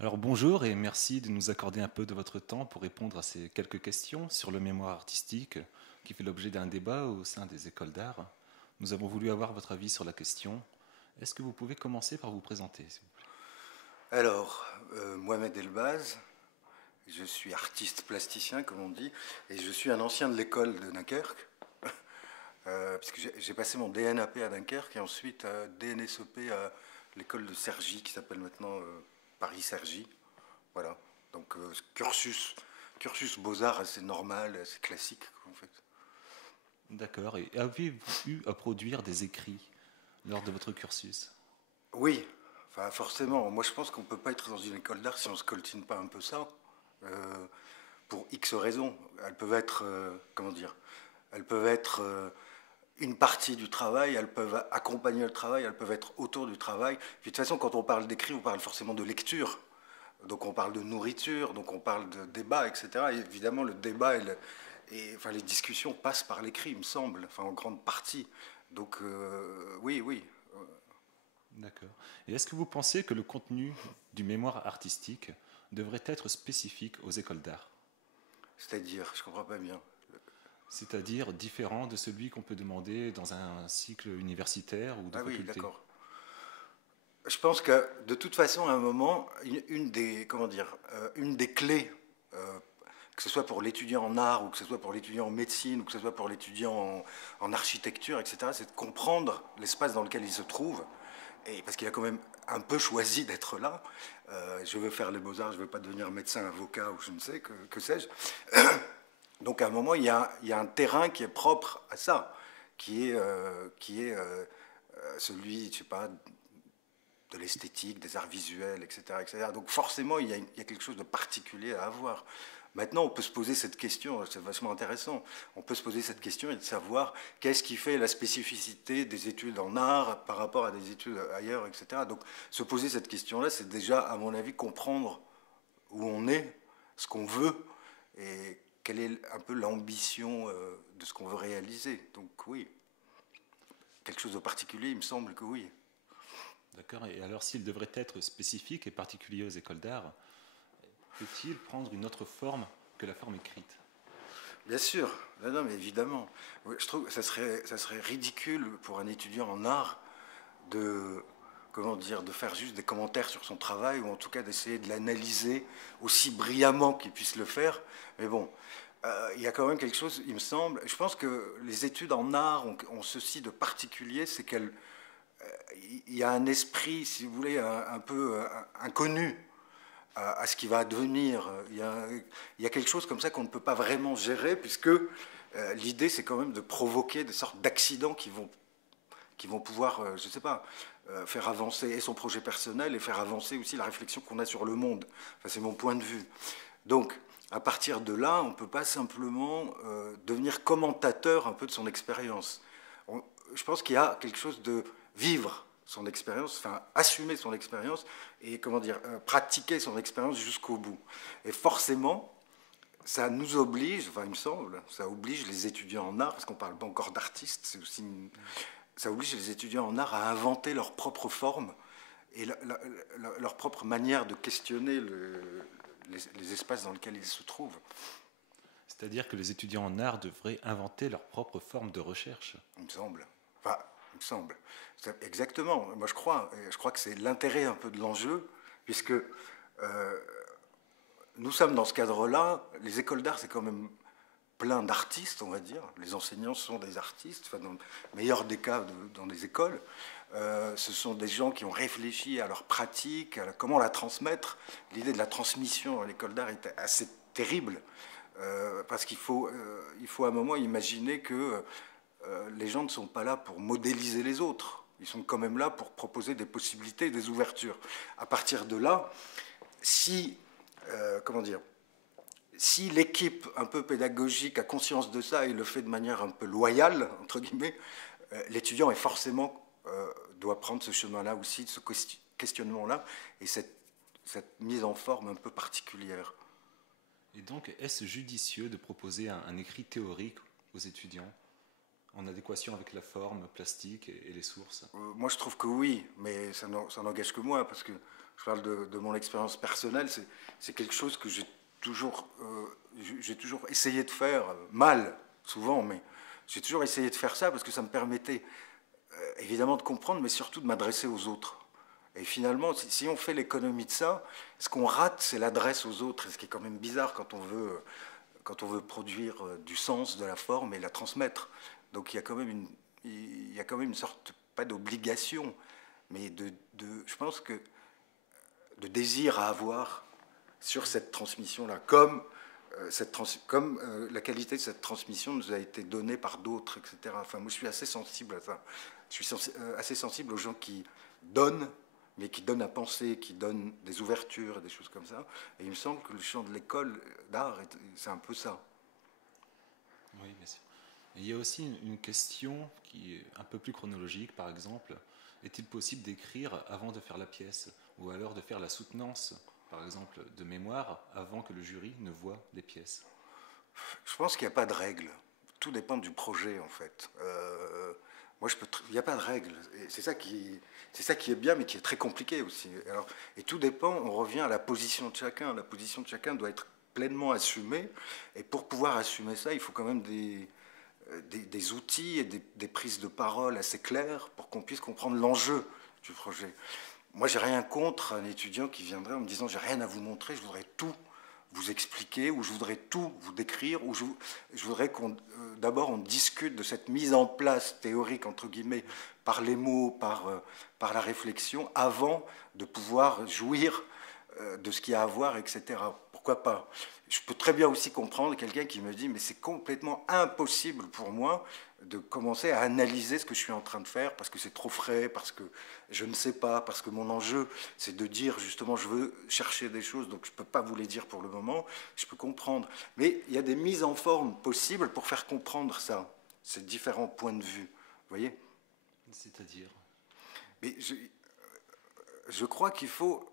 Alors bonjour et merci de nous accorder un peu de votre temps pour répondre à ces quelques questions sur le mémoire artistique qui fait l'objet d'un débat au sein des écoles d'art. Nous avons voulu avoir votre avis sur la question. Est-ce que vous pouvez commencer par vous présenter, s'il vous plaît? Alors, Mohamed Elbaz, je suis artiste plasticien, comme on dit, et je suis un ancien de l'école de Dunkerque, puisque j'ai passé mon DNAP à Dunkerque et ensuite DNSEP à l'école de Cergy, qui s'appelle maintenant Paris-Cergy. Voilà, donc cursus beaux-arts assez normal, assez classique, en fait. D'accord. Et avez-vous eu à produire des écrits lors de votre cursus? Oui, enfin forcément, moi je pense qu'on ne peut pas être dans une école d'art si on ne se coltine pas un peu ça. Euh, pour X raisons. Elles peuvent être, comment dire, elles peuvent être une partie du travail, elles peuvent accompagner le travail, elles peuvent être autour du travail. Puis de toute façon, quand on parle d'écrit, on parle forcément de lecture. Donc on parle de nourriture, donc on parle de débat, etc. Et évidemment, le débat enfin, les discussions passent par l'écrit, il me semble, enfin en grande partie. Donc oui, oui. D'accord. Et est-ce que vous pensez que le contenu du mémoire artistique devrait être spécifique aux écoles d'art, C'est-à-dire, je comprends pas bien. c'est-à-dire différent de celui qu'on peut demander dans un cycle universitaire ou de Ah oui, faculté? d'accord. Je pense que de toute façon, à un moment, une des, comment dire, une des clés, que ce soit pour l'étudiant en art ou que ce soit pour l'étudiant en médecine ou que ce soit pour l'étudiant en architecture, etc., c'est de comprendre l'espace dans lequel il se trouve. Et parce qu'il a quand même un peu choisi d'être là. Je veux faire les beaux-arts, je ne veux pas devenir médecin, avocat ou je ne sais, que sais-je. Donc à un moment, il y a un terrain qui est propre à ça, qui est celui, je sais pas, de l'esthétique, des arts visuels, etc., etc. Donc forcément, il y a quelque chose de particulier à avoir. Maintenant, on peut se poser cette question, c'est vachement intéressant, on peut se poser cette question et de savoir qu'est-ce qui fait la spécificité des études en art par rapport à des études ailleurs, etc. Donc se poser cette question-là, c'est déjà, à mon avis, comprendre où on est, ce qu'on veut, et quelle est un peu l'ambition de ce qu'on veut réaliser. Donc oui, quelque chose de particulier, il me semble que oui. D'accord. Et alors, s'il devrait être spécifique et particulier aux écoles d'art, peut-il prendre une autre forme que la forme écrite? Bien sûr, non, non, mais évidemment. Oui, je trouve que ça serait ridicule pour un étudiant en art de, comment dire, de faire juste des commentaires sur son travail ou en tout cas d'essayer de l'analyser aussi brillamment qu'il puisse le faire. Mais bon, il y a quand même quelque chose, il me semble. Je pense que les études en art ont ceci de particulier, c'est qu'il y a un esprit, si vous voulez, un peu inconnu à ce qui va advenir. Il y a quelque chose comme ça qu'on ne peut pas vraiment gérer, puisque l'idée, c'est quand même de provoquer des sortes d'accidents qui vont pouvoir, je ne sais pas, faire avancer et son projet personnel et faire avancer aussi la réflexion qu'on a sur le monde. Enfin, c'est mon point de vue. Donc, à partir de là, on ne peut pas simplement devenir commentateur un peu de son expérience. Je pense qu'il y a quelque chose de vivre son expérience, enfin assumer son expérience et comment dire pratiquer son expérience jusqu'au bout. Et forcément, ça nous oblige, enfin il me semble, ça oblige les étudiants en art, parce qu'on parle pas encore d'artistes, ça oblige les étudiants en art à inventer leur propre forme et leur propre manière de questionner les espaces dans lesquels ils se trouvent. C'est-à-dire que les étudiants en art devraient inventer leur propre forme de recherche. Il me semble. Enfin, il me semble. Exactement. Moi, je crois que c'est l'intérêt un peu de l'enjeu, puisque nous sommes dans ce cadre-là. Les écoles d'art, c'est quand même plein d'artistes, on va dire. Les enseignants sont des artistes, enfin, dans le meilleur des cas, dans les écoles. Ce sont des gens qui ont réfléchi à leur pratique, comment la transmettre. L'idée de la transmission à l'école d'art est assez terrible, parce qu'il faut à un moment imaginer que les gens ne sont pas là pour modéliser les autres. Ils sont quand même là pour proposer des possibilités, des ouvertures. À partir de là, si, comment dire, si l'équipe un peu pédagogique a conscience de ça et le fait de manière un peu loyale, entre guillemets, l'étudiant est forcément doit prendre ce chemin-là aussi, ce questionnement-là et cette mise en forme un peu particulière. Et donc, est-ce judicieux de proposer un écrit théorique aux étudiants en adéquation avec la forme plastique et les sources? Moi, je trouve que oui, mais ça n'engage que moi, parce que je parle de mon expérience personnelle, c'est quelque chose que j'ai toujours essayé de faire, mal, souvent, mais j'ai toujours essayé de faire ça parce que ça me permettait évidemment de comprendre, mais surtout de m'adresser aux autres. Et finalement, si on fait l'économie de ça, ce qu'on rate, c'est l'adresse aux autres, et ce qui est quand même bizarre quand on veut produire du sens, de la forme et la transmettre. Donc il y a quand même une sorte, pas d'obligation, mais je pense que de désir à avoir sur cette transmission-là, comme la qualité de cette transmission nous a été donnée par d'autres, etc. Enfin, moi, je suis assez sensible à ça. Je suis assez sensible aux gens qui donnent, mais qui donnent à penser, qui donnent des ouvertures et des choses comme ça. Et il me semble que le champ de l'école d'art, c'est un peu ça. Oui, bien sûr. Et il y a aussi une question qui est un peu plus chronologique, par exemple. Est-il possible d'écrire avant de faire la pièce, ou alors de faire la soutenance, par exemple, de mémoire, avant que le jury ne voie les pièces? Je pense qu'il n'y a pas de règle. Tout dépend du projet, en fait. Moi, il n'y a pas de règle. C'est ça qui est bien, mais qui est très compliqué aussi. Alors, et tout dépend, on revient à la position de chacun. La position de chacun doit être pleinement assumée. Et pour pouvoir assumer ça, il faut quand même des outils et des prises de parole assez claires pour qu'on puisse comprendre l'enjeu du projet. Moi, j'ai rien contre un étudiant qui viendrait en me disant j'ai rien à vous montrer, je voudrais tout vous expliquer, ou je voudrais tout vous décrire, ou je voudrais d'abord on discute de cette mise en place théorique, entre guillemets, par les mots, par la réflexion, avant de pouvoir jouir de ce qu'il y a à voir, etc. Pourquoi pas? Je peux très bien aussi comprendre quelqu'un qui me dit mais c'est complètement impossible pour moi de commencer à analyser ce que je suis en train de faire parce que c'est trop frais, parce que je ne sais pas, parce que mon enjeu c'est de dire justement je veux chercher des choses donc je ne peux pas vous les dire pour le moment, je peux comprendre. Mais il y a des mises en forme possibles pour faire comprendre ça, ces différents points de vue. Vous voyez? C'est-à-dire? Mais je crois qu'il faut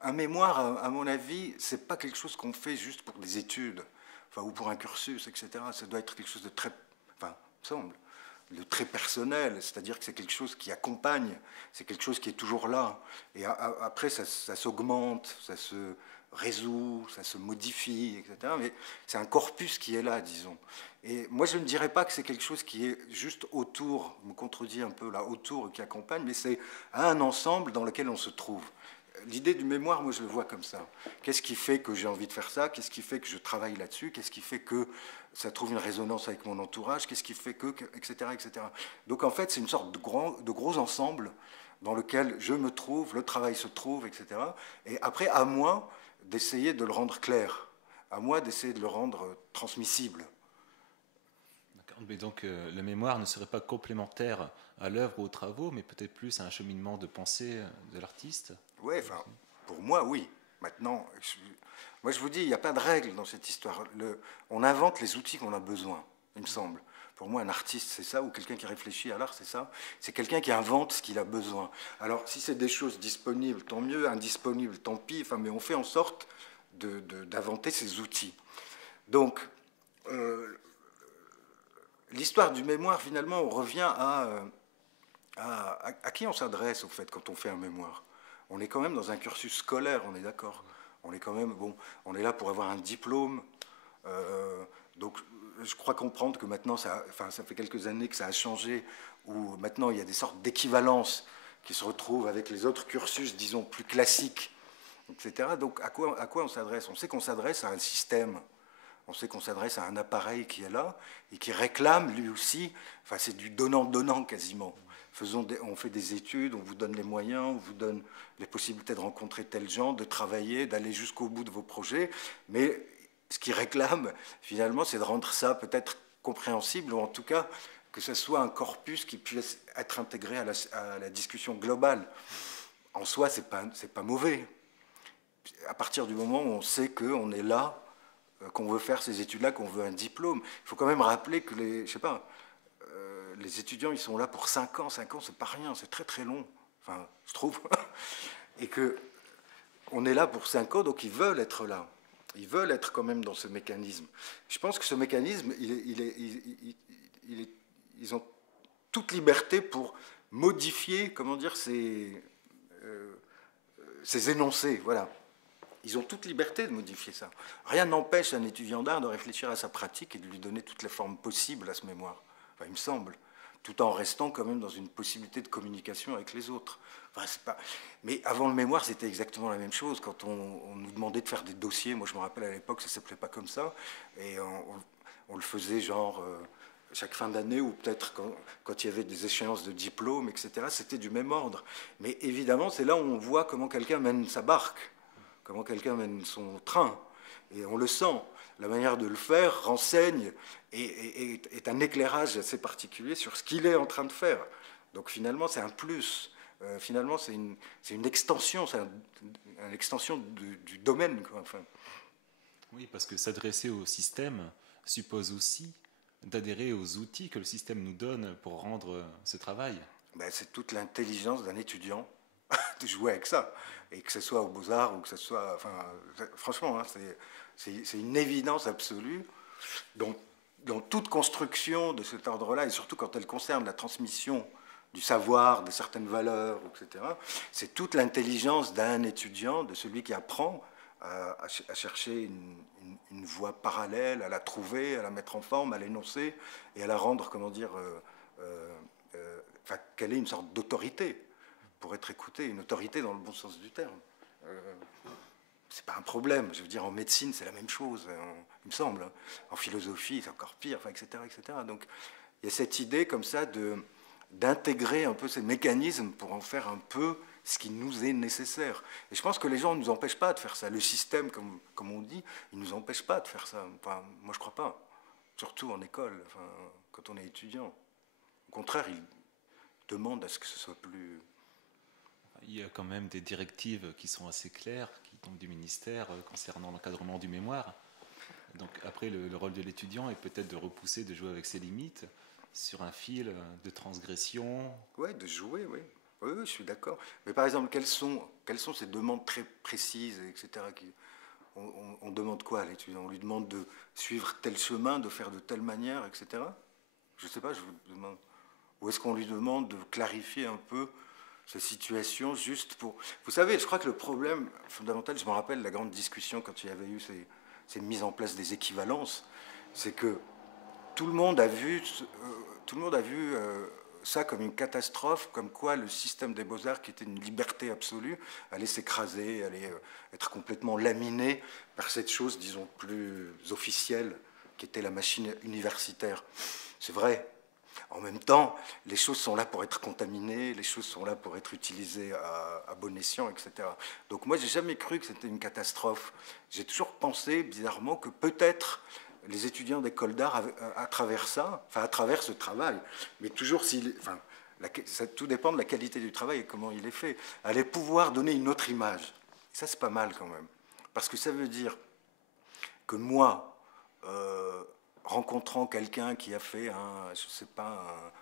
un mémoire, à mon avis, c'est pas quelque chose qu'on fait juste pour des études, enfin, ou pour un cursus, etc. Ça doit être quelque chose de très, enfin, semble, de très personnel, c'est-à-dire que c'est quelque chose qui accompagne, c'est quelque chose qui est toujours là. Et après, ça s'augmente, ça se résout, ça se modifie, etc. Mais c'est un corpus qui est là, disons. Et moi, je ne dirais pas que c'est quelque chose qui est juste autour, me contredit un peu là, autour, qui accompagne, mais c'est un ensemble dans lequel on se trouve. L'idée du mémoire, moi, je le vois comme ça. Qu'est-ce qui fait que j'ai envie de faire ça? Qu'est-ce qui fait que je travaille là-dessus? Qu'est-ce qui fait que ça trouve une résonance avec mon entourage? Qu'est-ce qui fait que, etc., etc. Donc, en fait, c'est une sorte de gros ensemble dans lequel je me trouve, le travail se trouve, etc. Et après, à moi d'essayer de le rendre clair, à moi d'essayer de le rendre transmissible. Mais donc, la mémoire ne serait pas complémentaire à l'œuvre ou aux travaux, mais peut-être plus à un cheminement de pensée de l'artiste? Oui, enfin, pour moi, oui. Maintenant, moi je vous dis, il n'y a pas de règle dans cette histoire. On invente les outils qu'on a besoin, il me semble. Pour moi, un artiste, c'est ça, ou quelqu'un qui réfléchit à l'art, c'est ça. C'est quelqu'un qui invente ce qu'il a besoin. Alors, si c'est des choses disponibles, tant mieux, indisponibles, tant pis, enfin, mais on fait en sorte d'inventer ces outils. Donc, l'histoire du mémoire, finalement, on revient à qui on s'adresse, au fait, quand on fait un mémoire. On est quand même dans un cursus scolaire, on est d'accord. On est quand même, bon, on est là pour avoir un diplôme. Donc, je crois comprendre que maintenant, ça fait quelques années que ça a changé, où maintenant il y a des sortes d'équivalences qui se retrouvent avec les autres cursus, disons, plus classiques, etc. Donc, à quoi on s'adresse? On sait qu'on s'adresse à un système. On sait qu'on s'adresse à un appareil qui est là et qui réclame lui aussi, enfin c'est du donnant-donnant quasiment. On fait des études, on vous donne les moyens, on vous donne les possibilités de rencontrer tel gens, de travailler, d'aller jusqu'au bout de vos projets, mais ce qui réclame finalement c'est de rendre ça peut-être compréhensible ou en tout cas que ce soit un corpus qui puisse être intégré à la discussion globale. En soi, c'est pas mauvais. À partir du moment où on sait qu'on est là, qu'on veut faire ces études-là, qu'on veut un diplôme. Il faut quand même rappeler que les étudiants, ils sont là pour 5 ans. 5 ans, c'est pas rien, c'est très très long, enfin, je trouve. Et qu'on est là pour 5 ans, donc ils veulent être là. Ils veulent être quand même dans ce mécanisme. Je pense que ce mécanisme, ils ont toute liberté pour modifier, comment dire, ces énoncés, voilà. Ils ont toute liberté de modifier ça. Rien n'empêche un étudiant d'art de réfléchir à sa pratique et de lui donner toutes les formes possibles à ce mémoire. Enfin, il me semble. Tout en restant quand même dans une possibilité de communication avec les autres. Enfin, c'est pas... Mais avant le mémoire, c'était exactement la même chose. Quand on nous demandait de faire des dossiers, moi je me rappelle à l'époque, ça ne s'appelait pas comme ça, et on le faisait genre chaque fin d'année, ou peut-être quand il y avait des échéances de diplôme, etc. C'était du même ordre. Mais évidemment, c'est là où on voit comment quelqu'un mène sa barque, comment quelqu'un mène son train, et on le sent. La manière de le faire renseigne et est un éclairage assez particulier sur ce qu'il est en train de faire. Donc finalement, c'est un plus. Finalement, c'est une extension, c'est une extension du domaine, quoi. Enfin. Oui, parce que s'adresser au système suppose aussi d'adhérer aux outils que le système nous donne pour rendre ce travail. Ben, c'est toute l'intelligence d'un étudiant de jouer avec ça. Et que ce soit aux Beaux-Arts ou que ce soit... Enfin, franchement, hein, c'est une évidence absolue. Donc, dans toute construction de cet ordre-là, et surtout quand elle concerne la transmission du savoir, de certaines valeurs, etc., c'est toute l'intelligence d'un étudiant, de celui qui apprend à chercher une voie parallèle, à la trouver, à la mettre en forme, à l'énoncer et à la rendre, comment dire, enfin, qu'elle ait une sorte d'autorité pour être écoutée, une autorité dans le bon sens du terme. C'est pas un problème. Je veux dire, en médecine, c'est la même chose, il me semble. En philosophie, c'est encore pire, enfin, etc., etc. Donc, il y a cette idée comme ça d'intégrer un peu ces mécanismes pour en faire un peu ce qui nous est nécessaire. Et je pense que les gens ne nous empêchent pas de faire ça. Le système, comme on dit, il ne nous empêche pas de faire ça. Enfin, moi, je ne crois pas. Surtout en école, enfin, quand on est étudiant. Au contraire, il demande à ce que ce soit plus... Il y a quand même des directives qui sont assez claires, qui tombent du ministère concernant l'encadrement du mémoire. Donc après, le rôle de l'étudiant est peut-être de repousser, de jouer avec ses limites, sur un fil de transgression. Oui, de jouer, oui. Oui, je suis d'accord. Mais par exemple, quelles sont ces demandes très précises, etc. On demande quoi à l'étudiant? On lui demande de suivre tel chemin, de faire de telle manière, etc. Je ne sais pas, je vous demande. Ou est-ce qu'on lui demande de clarifier un peu sa situation juste pour... Vous savez, je crois que le problème fondamental, je me rappelle la grande discussion quand il y avait eu ces mises en place des équivalences, c'est que tout le monde a vu ça comme une catastrophe, comme quoi le système des beaux-arts, qui était une liberté absolue, allait s'écraser, allait être complètement laminé par cette chose, disons, plus officielle, qui était la machine universitaire. C'est vrai. En même temps, les choses sont là pour être contaminées, les choses sont là pour être utilisées à bon escient, etc. Donc moi, j'ai jamais cru que c'était une catastrophe. J'ai toujours pensé, bizarrement, que peut-être les étudiants d'école d'art, à travers ça, enfin à travers ce travail, mais toujours enfin, ça, tout dépend de la qualité du travail et comment il est fait, allaient pouvoir donner une autre image. Et ça, c'est pas mal quand même. Parce que ça veut dire que moi, rencontrant quelqu'un qui a fait je sais pas,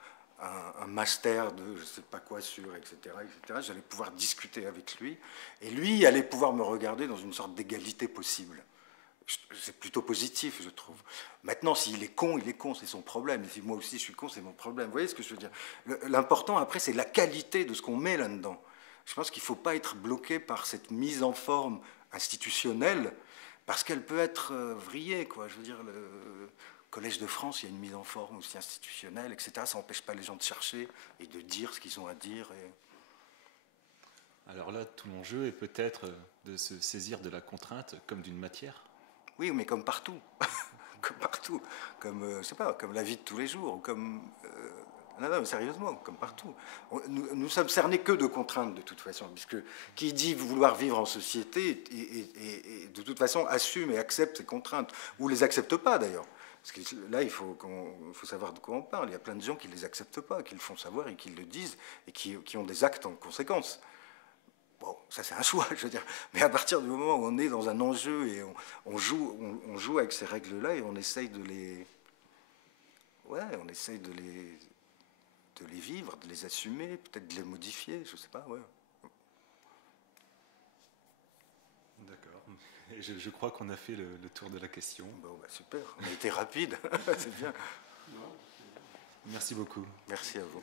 un master de je sais pas quoi sur, etc., etc., j'allais pouvoir discuter avec lui, et lui allait pouvoir me regarder dans une sorte d'égalité possible. C'est plutôt positif, je trouve. Maintenant, s'il est con, c'est son problème. Et si moi aussi je suis con, c'est mon problème. Vous voyez ce que je veux dire? L'important, après, c'est la qualité de ce qu'on met là-dedans. Je pense qu'il ne faut pas être bloqué par cette mise en forme institutionnelle, parce qu'elle peut être vrillée, quoi. Je veux dire, le Collège de France, il y a une mise en forme aussi institutionnelle, etc. Ça n'empêche pas les gens de chercher et de dire ce qu'ils ont à dire. Alors là, tout l'enjeu est peut-être de se saisir de la contrainte comme d'une matière. Oui, mais comme partout. Comme partout. Comme, je sais pas, comme la vie de tous les jours. Comme, non, mais sérieusement, comme partout. Nous sommes cernés que de contraintes, de toute façon. Puisque qui dit vouloir vivre en société, et de toute façon, assume et accepte ces contraintes. Ou les accepte pas, d'ailleurs. Parce que là, il faut savoir de quoi on parle. Il y a plein de gens qui ne les acceptent pas, qui le font savoir et qui le disent, et qui ont des actes en conséquence. Bon, ça c'est un choix, je veux dire. Mais à partir du moment où on est dans un enjeu et on joue avec ces règles-là et on essaye de les... Ouais, on essaye de les vivre, de les assumer, peut-être de les modifier, je sais pas, ouais. D'accord. Je crois qu'on a fait le tour de la question. Bon, bah super, on a été rapide, c'est bien. Merci beaucoup. Merci à vous.